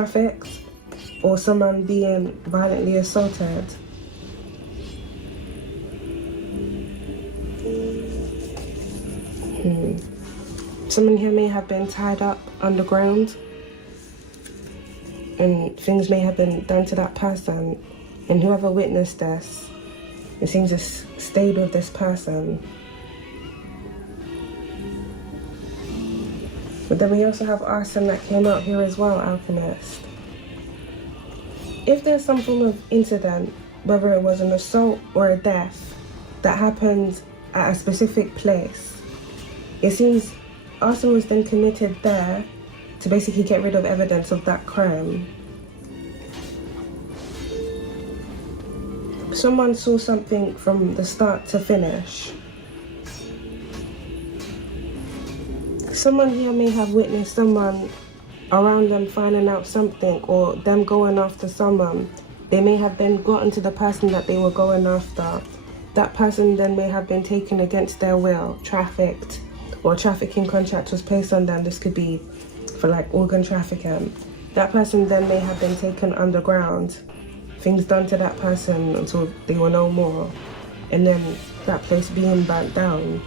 trafficked or someone being violently assaulted. Someone here may have been tied up underground and things may have been done to that person, and whoever witnessed this, it seems, just stayed with this person. But then we also have arson that came out here as well, Alchemist. If there's some form of incident, whether it was an assault or a death, that happened at a specific place, it seems arson was then committed there to basically get rid of evidence of that crime. Someone saw something from the start to finish. Someone here may have witnessed someone around them finding out something, or them going after someone. They may have then gotten to the person that they were going after. That person then may have been taken against their will, trafficked, or a trafficking contract was placed on them. This could be for like organ trafficking. That person then may have been taken underground, things done to that person until they were no more, and then that place being burnt down.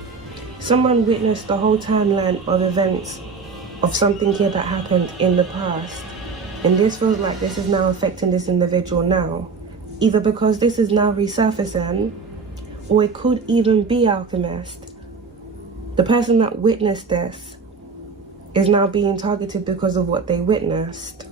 Someone witnessed the whole timeline of events of something here that happened in the past, and this feels like this is now affecting this individual now, either because this is now resurfacing, or it could even be, Alchemist, the person that witnessed this is now being targeted because of what they witnessed.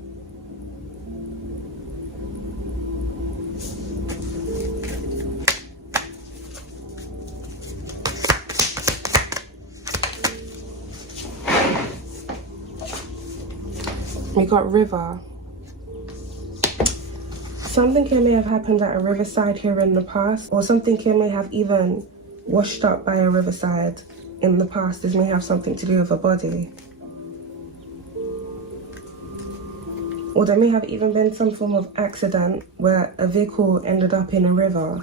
We got river. Something here may have happened at a riverside here in the past, or something here may have even washed up by a riverside in the past. This may have something to do with a body. Or there may have even been some form of accident where a vehicle ended up in a river.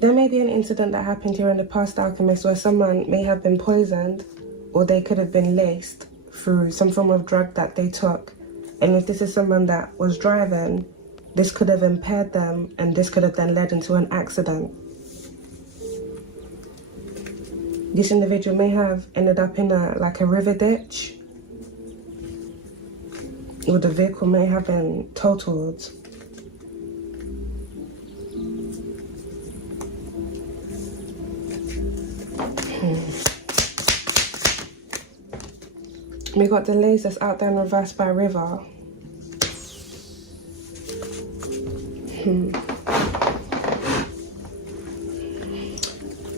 There may be an incident that happened here in the past, Alchemist, where someone may have been poisoned, or they could have been laced through some form of drug that they took. And if this is someone that was driving, this could have impaired them, and this could have then led into an accident. This individual may have ended up in a river ditch, or the vehicle may have been totaled. We got the lace that's out there in reverse by river.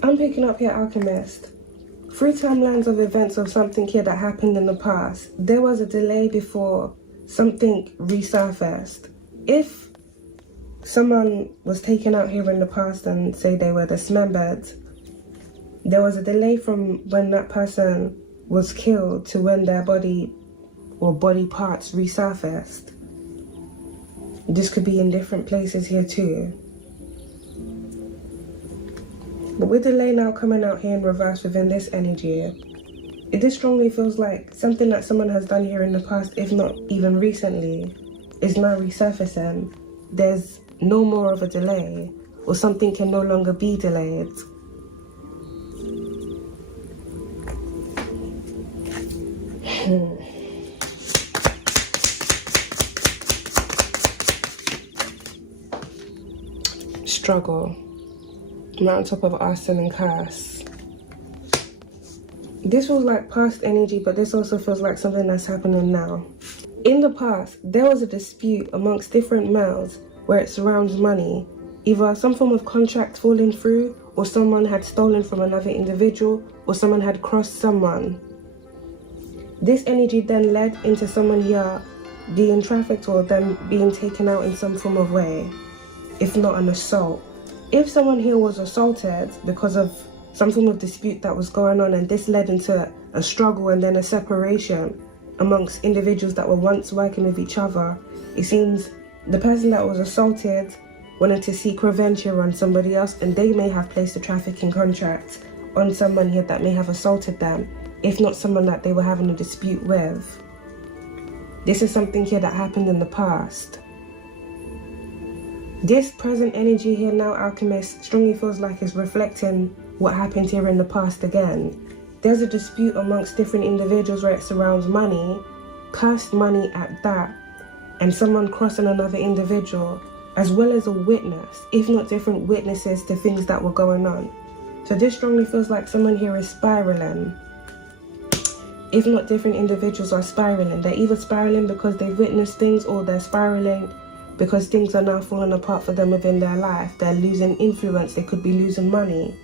I'm picking up here, Alchemist. 3 timelines of events of something here that happened in the past. There was a delay before something resurfaced. If someone was taken out here in the past and say they were dismembered, there was a delay from when that person was killed to when their body or body parts resurfaced. This could be in different places here too. But with delay now coming out here in reverse within this energy, this strongly feels like something that someone has done here in the past, if not even recently, is now resurfacing. There's no more of a delay, or something can no longer be delayed. Struggle. I'm on top of arson and curse. This feels like past energy, but this also feels like something that's happening now. In the past, there was a dispute amongst different males where it surrounds money. Either some form of contract falling through, or someone had stolen from another individual, or someone had crossed someone. This energy then led into someone here being trafficked, or them being taken out in some form of way, if not an assault. If someone here was assaulted because of some form of dispute that was going on, and this led into a struggle and then a separation amongst individuals that were once working with each other, it seems the person that was assaulted wanted to seek revenge here on somebody else, and they may have placed a trafficking contract on someone here that may have assaulted them, if not someone that they were having a dispute with. This is something here that happened in the past. This present energy here now, Alchemist, strongly feels like it's reflecting what happened here in the past again. There's a dispute amongst different individuals where it surrounds money, cursed money at that, and someone crossing another individual, as well as a witness, if not different witnesses to things that were going on. So this strongly feels like someone here is spiraling. If not different individuals are spiraling. They're either spiraling because they've witnessed things, or they're spiraling because things are now falling apart for them within their life. They're losing influence, they could be losing money.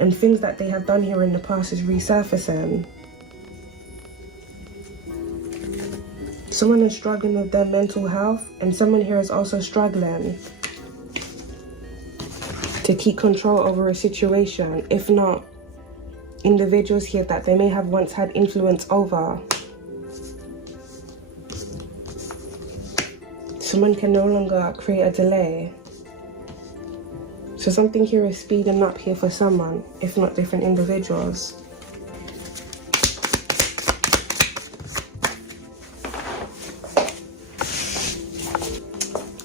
And things that they have done here in the past is resurfacing. Someone is struggling with their mental health, and someone here is also struggling to keep control over a situation, if not individuals here that they may have once had influence over. Someone can no longer create a delay. So something here is speeding up here for someone, if not different individuals.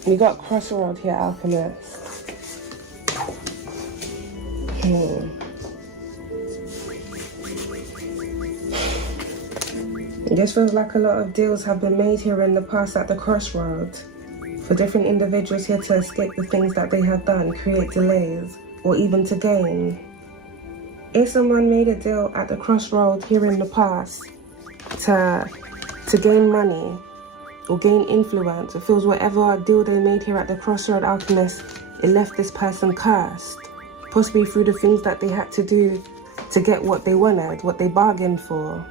We got crossroad here, Alchemist. This feels like a lot of deals have been made here in the past at the crossroad for different individuals here to escape the things that they have done, create delays, or even to gain. If someone made a deal at the crossroad here in the past to gain money or gain influence, it feels whatever deal they made here at the crossroad, Alchemist, it left this person cursed, possibly through the things that they had to do to get what they wanted, what they bargained for.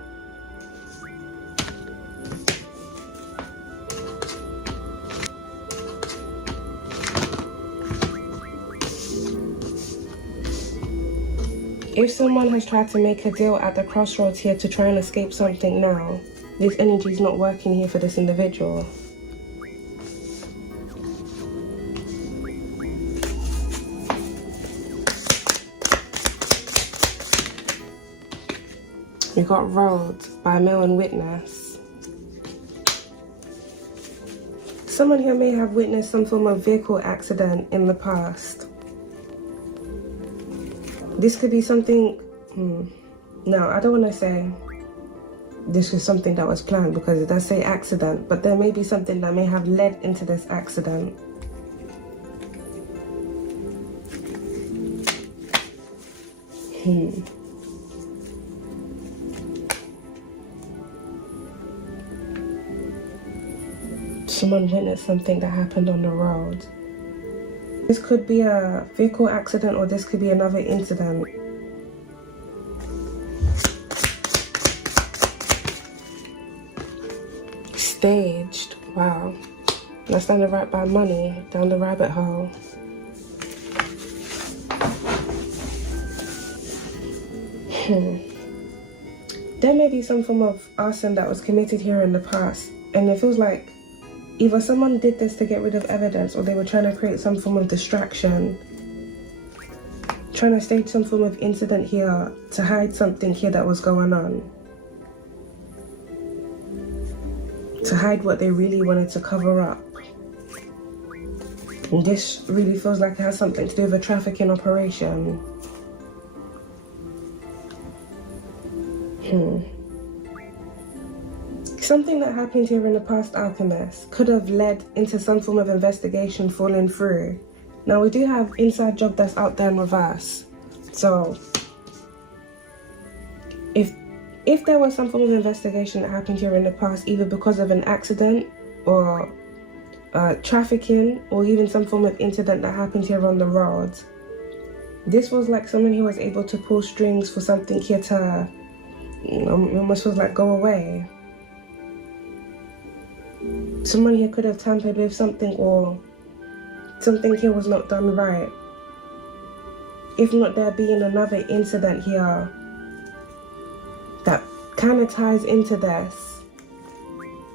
If someone has tried to make a deal at the crossroads here to try and escape something now, this energy is not working here for this individual. We got Road by Male and Witness. Someone here may have witnessed some form of vehicle accident in the past. This could be something, no, I don't want to say this was something that was planned, because it does say accident, but there may be something that may have led into this accident. Someone witnessed something that happened on the road. This could be a vehicle accident, or this could be another incident. Staged. Wow. That's standing right by money, down the rabbit hole. There may be some form of arson that was committed here in the past, and it feels like either someone did this to get rid of evidence, or they were trying to create some form of distraction, trying to stage some form of incident here to hide something here that was going on, to hide what they really wanted to cover up. And this really feels like it has something to do with a trafficking operation. Something that happened here in the past, Alchemist, could have led into some form of investigation falling through. Now, we do have inside job that's out there in reverse. So, if there was some form of investigation that happened here in the past, either because of an accident or trafficking, or even some form of incident that happened here on the road, this was like someone who was able to pull strings for something here to, almost feels like go away. Someone here could have tampered with something, or something here was not done right. If not there being another incident here that kind of ties into this,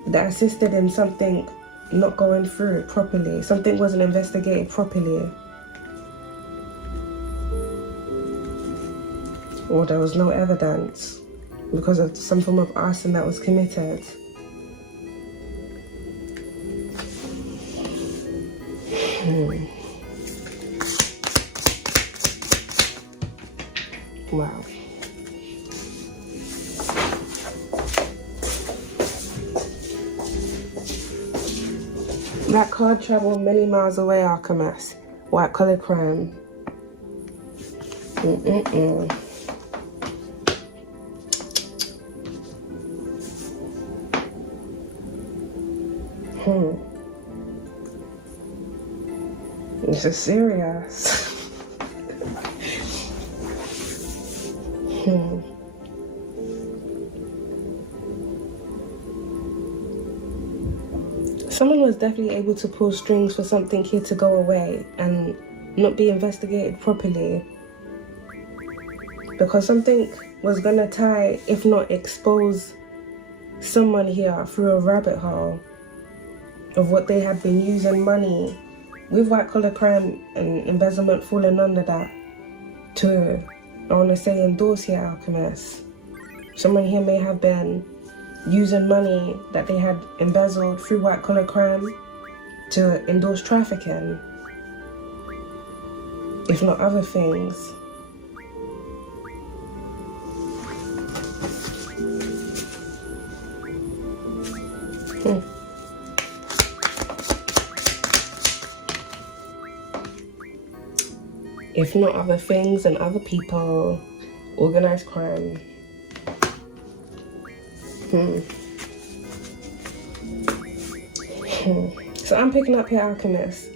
that assisted in something not going through properly. Something wasn't investigated properly. Or there was no evidence because of some form of arson that was committed. Wow. That card traveled many miles away, Alchemist. White collar crime. This is serious. Someone was definitely able to pull strings for something here to go away and not be investigated properly, because something was gonna tie, if not expose, someone here through a rabbit hole of what they had been using money with white collar crime and embezzlement falling under that to, I want to say, endorse here, Alchemist. Someone here may have been using money that they had embezzled through white collar crime to endorse trafficking, if not other things. If not other things and other people, organized crime. So I'm picking up here, Alchemist.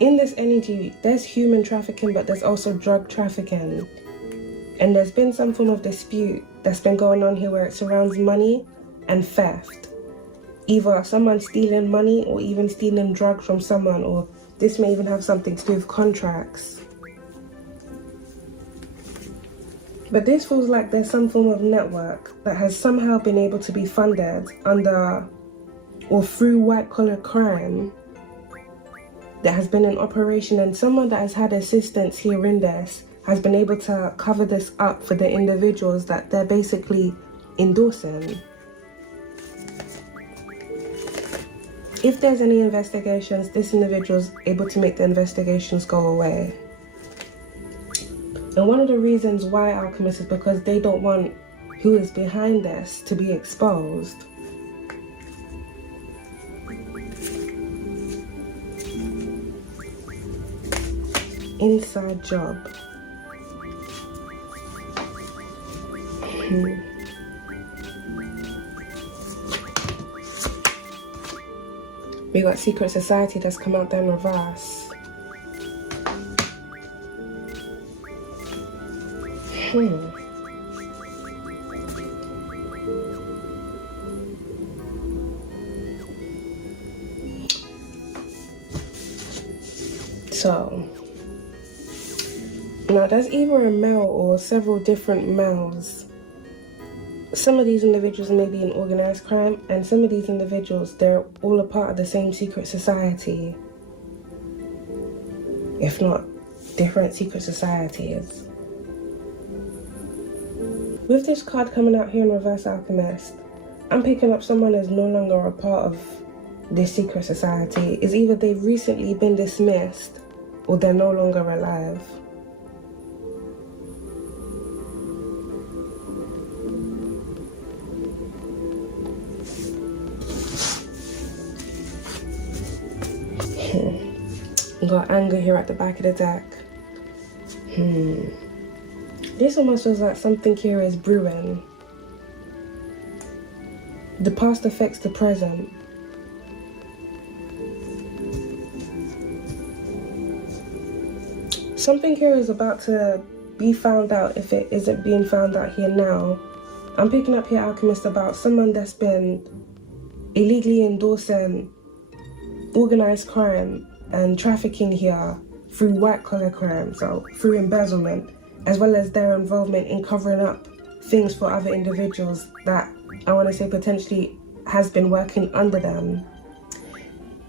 In this energy, there's human trafficking, but there's also drug trafficking. And there's been some form of dispute that's been going on here where it surrounds money and theft. Either someone stealing money or even stealing drugs from someone, or this may even have something to do with contracts. But this feels like there's some form of network that has somehow been able to be funded under or through white collar crime that has been in operation, and someone that has had assistance here in this has been able to cover this up for the individuals that they're basically endorsing. If there's any investigations, this individual's able to make the investigations go away. And one of the reasons why, Alchemist, is because they don't want who is behind this to be exposed. Inside job. We got secret society that's come out there in reverse. So, now there's either a male or several different males. Some of these individuals may be in organized crime, and some of these individuals, they're all a part of the same secret society. If not, different secret societies. With this card coming out here in reverse, Alchemist, I'm picking up someone who's no longer a part of this secret society. It's either they've recently been dismissed or they're no longer alive. Got anger here at the back of the deck. This almost feels like something here is brewing. The past affects the present. Something here is about to be found out if it isn't being found out here now. I'm picking up here, Alchemist, about someone that's been illegally endorsing organized crime and trafficking here through white collar crime, so through embezzlement, as well as their involvement in covering up things for other individuals that I want to say potentially has been working under them.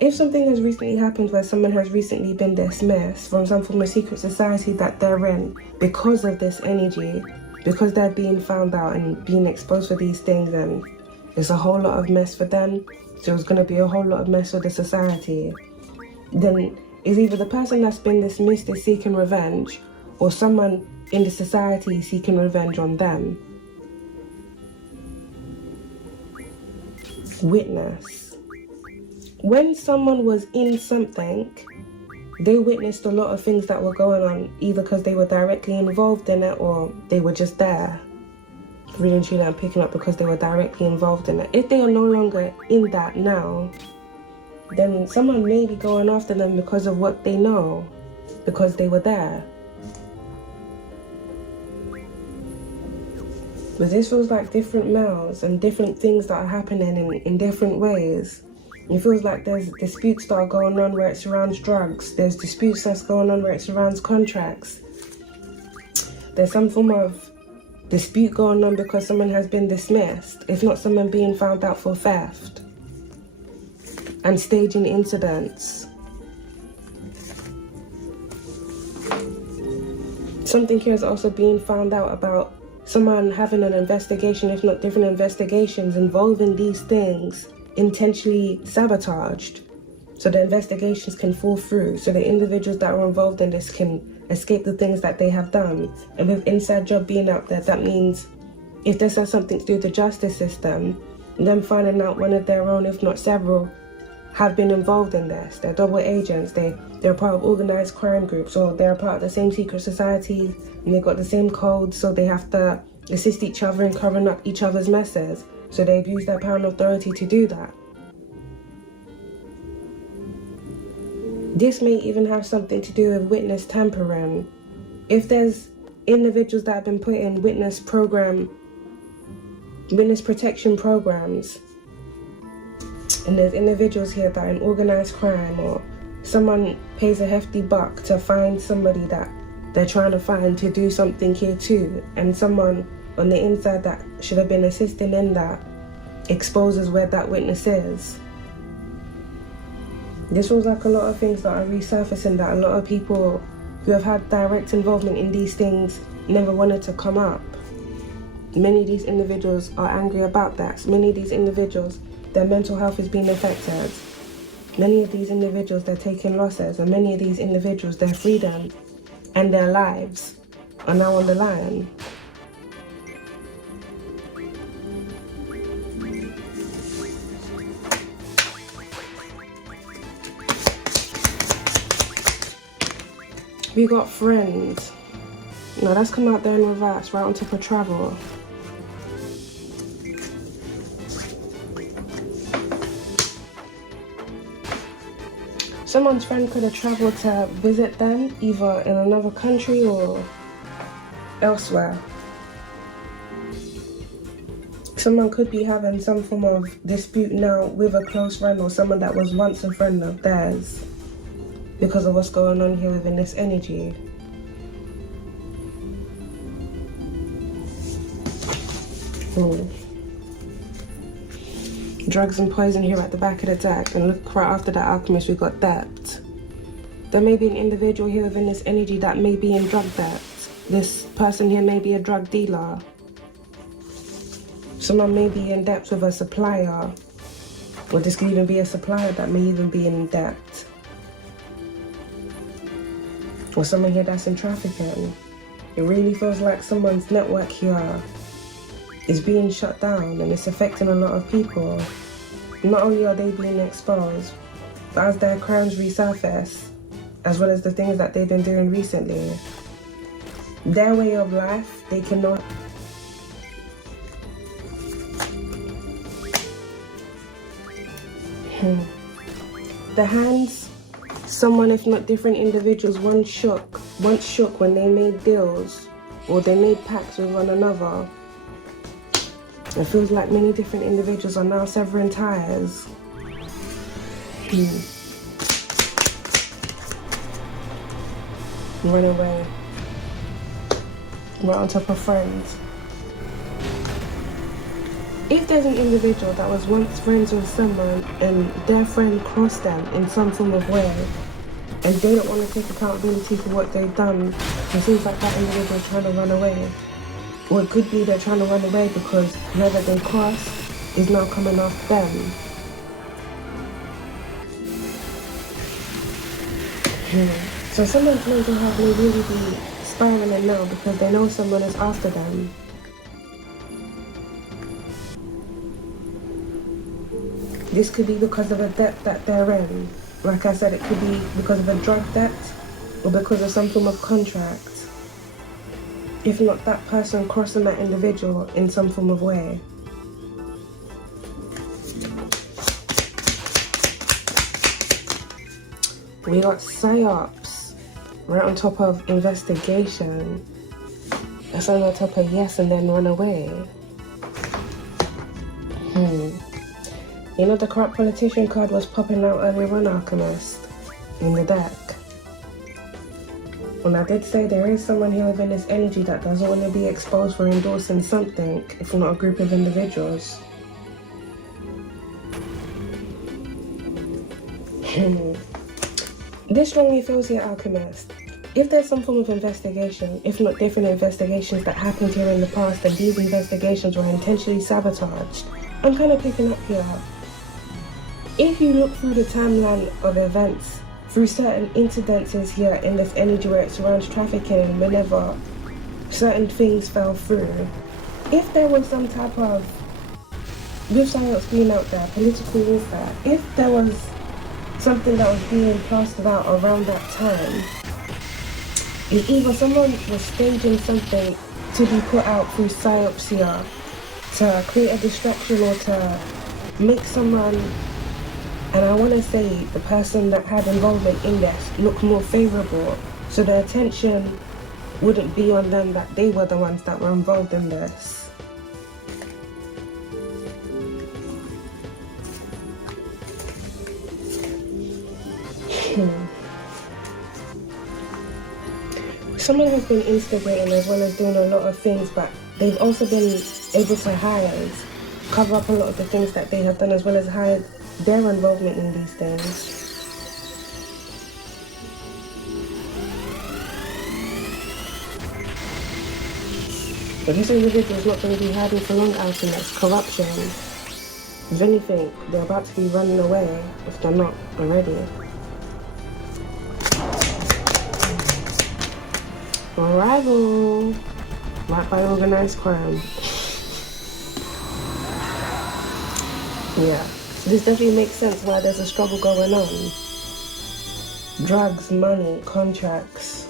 if something has recently happened where someone has recently been dismissed from some form of secret society that they're in because of this energy, because they're being found out and being exposed for these things, and it's a whole lot of mess for them, so it's going to be a whole lot of mess for the society, then it's either the person that's been dismissed is seeking revenge, or someone in the society is seeking revenge on them. Witness. When someone was in something, they witnessed a lot of things that were going on, either because they were directly involved in it or they were just there. Really and truly, I'm picking up because they were directly involved in it. If they are no longer in that now, then someone may be going after them because of what they know, because they were there. But this feels like different males and different things that are happening in different ways. It feels like there's disputes that are going on where it surrounds drugs. There's disputes that's going on where it surrounds contracts. There's some form of dispute going on because someone has been dismissed, if not someone being found out for theft and staging incidents. Something here is also being found out about someone having an investigation, if not different investigations involving these things, intentionally sabotaged so the investigations can fall through, so the individuals that are involved in this can escape the things that they have done. And with inside job being out there, that means if this has something to do with the justice system, them finding out one of their own, if not several, have been involved in this. They're double agents, they're part of organized crime groups, or they're part of the same secret societies, and they've got the same codes, so they have to assist each other in covering up each other's messes. So they've used their power and authority to do that. This may even have something to do with witness tampering. If there's individuals that have been put in witness protection programs, and there's individuals here that are in organized crime, or someone pays a hefty buck to find somebody that they're trying to find to do something here too, and someone on the inside that should have been assisting in that exposes where that witness is. This was like a lot of things that are resurfacing, that a lot of people who have had direct involvement in these things never wanted to come up. Many of these individuals are angry about that. Many of these individuals, their mental health is being affected. Many of these individuals, they're taking losses, and many of these individuals, their freedom and their lives are now on the line. We got friends. No, that's come out there in reverse, right on top of travel. Someone's friend could have traveled to visit them, either in another country or elsewhere. Someone could be having some form of dispute now with a close friend or someone that was once a friend of theirs, because of what's going on here within this energy. Drugs and poison here at the back of the deck, and look right after that alchemist, we got debt. There may be an individual here within this energy that may be in drug debt. This person here may be a drug dealer. Someone may be in debt with a supplier, or this could even be a supplier that may even be in debt. Or someone here that's in trafficking. It really feels like someone's network here is being shut down, and it's affecting a lot of people. Not only are they being exposed, but as their crimes resurface, as well as the things that they've been doing recently, their way of life, they cannot. The hands, someone, if not different individuals, once shook when they made deals or they made pacts with one another. It feels like many different individuals are now severing ties. Run away. Right on top of friends. If there's an individual that was once friends with someone and their friend crossed them in some form of way, and they don't want to take accountability for what they've done, it seems like that individual is trying to run away. Or it could be they're trying to run away because whoever they crossed is now coming after them. So someone's mental health may really be spiraling now because they know someone is after them. This could be because of a debt that they're in. Like I said, it could be because of a drug debt or because of some form of contract. If not that person crossing that individual in some form of way. We got psyops right on top of investigation. That's on the top of yes and then run away. You know the corrupt politician card was popping out earlier on, Alchemist, in the deck. And I did say there is someone here within this energy that doesn't want to be exposed for endorsing something, if not a group of individuals. This strongly feels here, Alchemist. If there's some form of investigation, if not different investigations that happened here in the past, and these investigations were intentionally sabotaged, I'm kind of picking up here. If you look through the timeline of events, through certain incidences here in this energy where it surrounds trafficking, whenever certain things fell through, if there was some type of, with science being out there, political warfare, if there was something that was being plastered out around that time, it's either someone was staging something to be put out through psyops here to create a distraction or to make someone, and I want to say the person that had involvement in this, look more favourable, so the attention wouldn't be on them that they were the ones that were involved in this. Someone has been instigating as well as doing a lot of things, but they've also been able to hide, cover up a lot of the things that they have done, as well as hide their involvement in these things. But this individual is not going to be hiding for long, Alchemist. Corruption. If anything, they're about to be running away if they're not already. Arrival. Right by organized crime. Yeah. This definitely makes sense why there's a struggle going on. Drugs, money, contracts.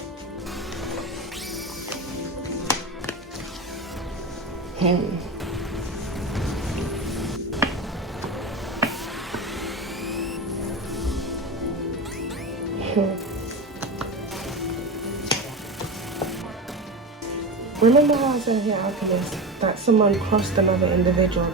Remember how I said here, Alchemist, that someone crossed another individual